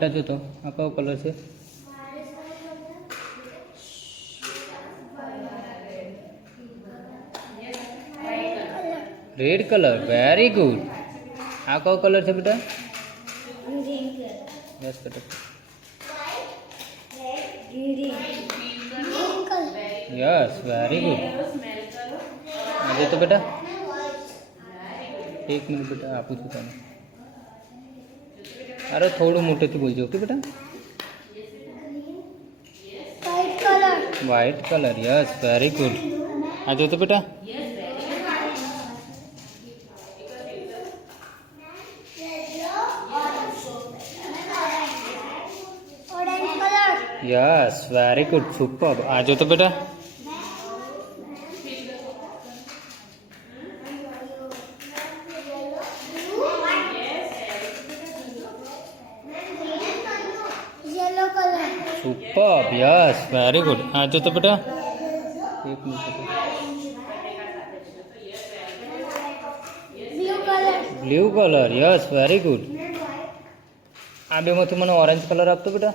બેટા જો તો આ કયો કલર છે? Red colour. Very good. આ કયો કલર છે બેટા? યસ બેટા. Yes very good. આજે તો બેટા એક મિનિટ બેટા આપું છું તને. અરે થોડું મોટેથી બોલજો ઓકે બેટા. White colour. Yes very good. આજે તો બેટા યસ વેરી ગુડ. સુપર. આજે તો બેટા સુપર. Yes very good. આજે તો બેટા એક minute. Blue colour. Yes very good. આ બેમાંથી મને ઓરેન્જ કલર આપતો બેટા.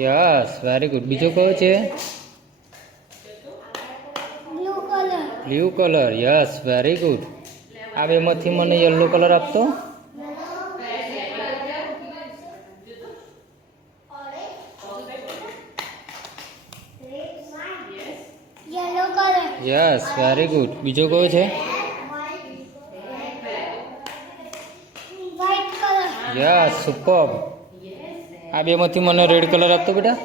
Yes very good. બીજો કયો છે? Blue colour. Yes very good. આ બેમાંથી મને યલો કલર આપતો. Yes very good. બીજો કયો છે? Yes super. આ બેમાંથી મને રેડ કલર આપતો બેટા.